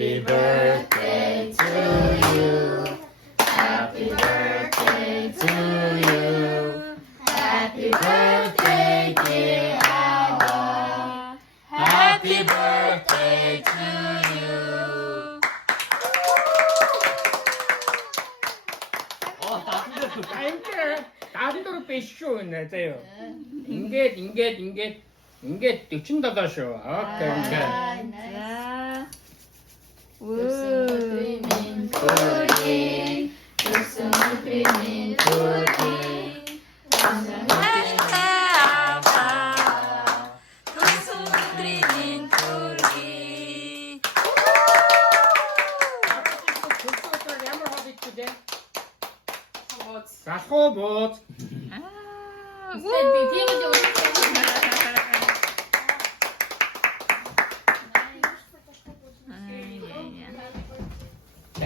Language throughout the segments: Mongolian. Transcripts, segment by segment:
Happy birthday to you. Happy birthday to you. Happy birthday, dear Abba. Happy birthday to you. 다리도록 빼시오, 내세요. 인게 뛰친다 다시오. 오케이. 자. 웃음을 푸린 웃음을 푸린 푸린 아빠. 웃음을 드리는 둘이. 자, 소봇.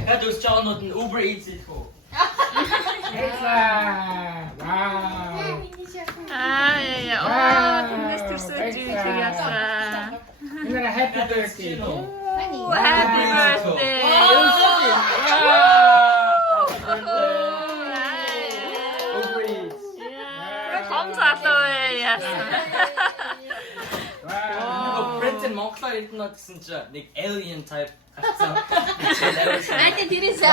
Ga dus John met een Uber Eats zit gewoon. 엑사. 와우. 동네스트 소주 드렸어. 누나 해피 버스데이. 오, 해피 버스데이. 감사해요. Igo Prince en Monksa is nog 진짜 like alien type. 나한테 들으세요.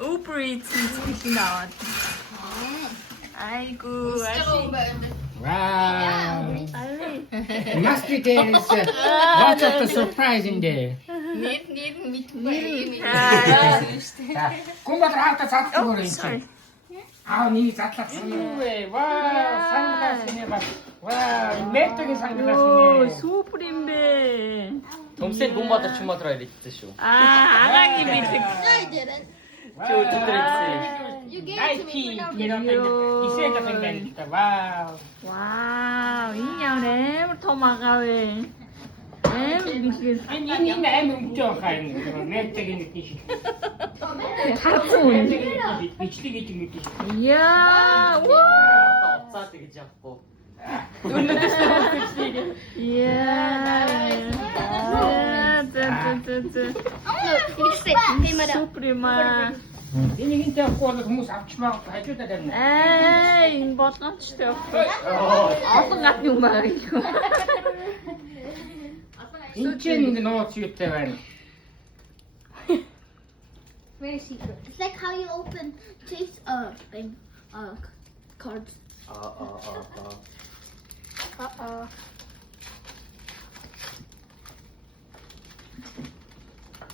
오브리츠 특히 나왔다. 아이고, Wow. It must be there is lots of the surprise in there. 자, 공부들 하다 잡고 그러니까. 아, 니 잡다 쓰네. 와, 상글라스네 봐. 와, 맥적인 오, 상글라스네. 소프림베. Tomsen bomba 춤 마트라 이랬지 쇼. 아, 아랑님이 특. 나이키 이렇게 이스라엘 생각이니까. 와우. 와우, 인형 램을 토마가왜. 아니, 니 나의 뭉쳐 가는 거. 맥적인 느낌. 하품. 미치게 느낌. 이야, 와. 없다 되게 잡고. 이야. 소프리마. Ini inte aku ada mus apchma haju da denna. 에이, 뭐가 진짜 어떤 같은 말이고. Inchen no chute van. Very secret. It's like how you open chase thing, cards.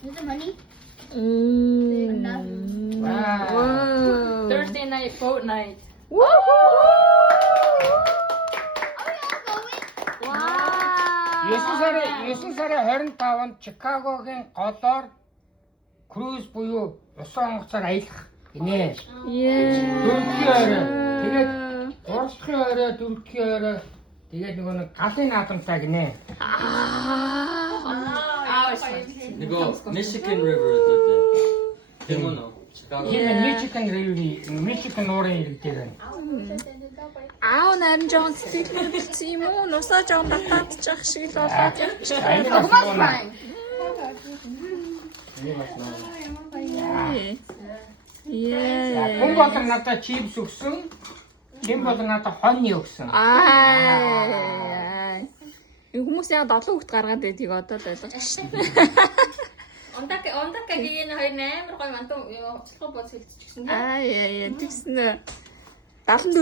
Is it money? Wow. Thursday night fortnight. 우후! Oh, 와. 6살에 25은 시카고гийн голоор 크루즈 буюу усан онгоцоор аялах гинэ. Дөрөвдүгээр орой. Тэгээд гуравдахын орой, дөрөвдүгийн орой. Тэгээд нөгөө нэг галын наадамтай гинэ. 이거 Michigan River 있을 때. 대문어. Chicago. Энэ Мичиган нуурын иргэдэг байна. 아우 나는 좀 스티커를 붙이면 노사 좀 татчих шиг л болоод Энэ бас нуунаа. Энэ бас нуунаа. 예. хүн болон надад чипс өгсөн. Хэн болон надад хоньны өгсөн. 아. 이 хүмүүс яг 7 хүүхд гаргаад байдгийг одоо л ойлгож ондагийн хоёр амар гоё мантан цолгоо бооц хэлчихсэн. 아, 예. тэгсэн 74